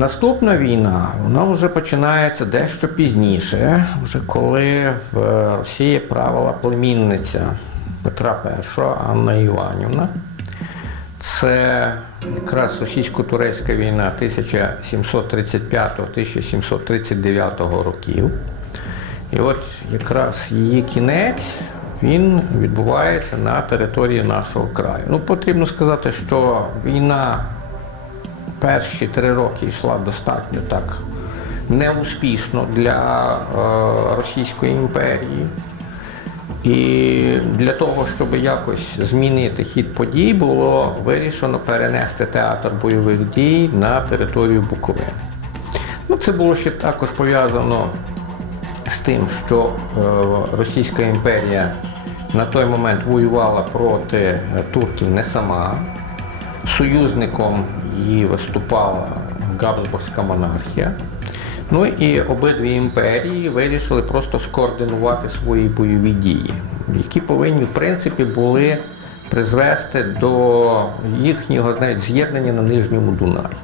наступна війна вона вже починається дещо пізніше, вже коли в Росії правила племінниця Петра І Анна Іванівна. Це якраз російсько-турецька війна 1735-1739 років. І от якраз її кінець він відбувається на території нашого краю. Ну, потрібно сказати, що війна перші три роки йшла достатньо так неуспішно для е, Російської імперії. І для того, щоб якось змінити хід подій, було вирішено перенести театр бойових дій на територію Буковини. Ну, це було ще також пов'язано з тим, що е, Російська імперія на той момент воювала проти е, турків не сама. Союзником її виступала Габсбурзька монархія. Ну і обидві імперії вирішили просто скоординувати свої бойові дії, які повинні, в принципі, були призвести до їхнього з'єднання на Нижньому Дунаї.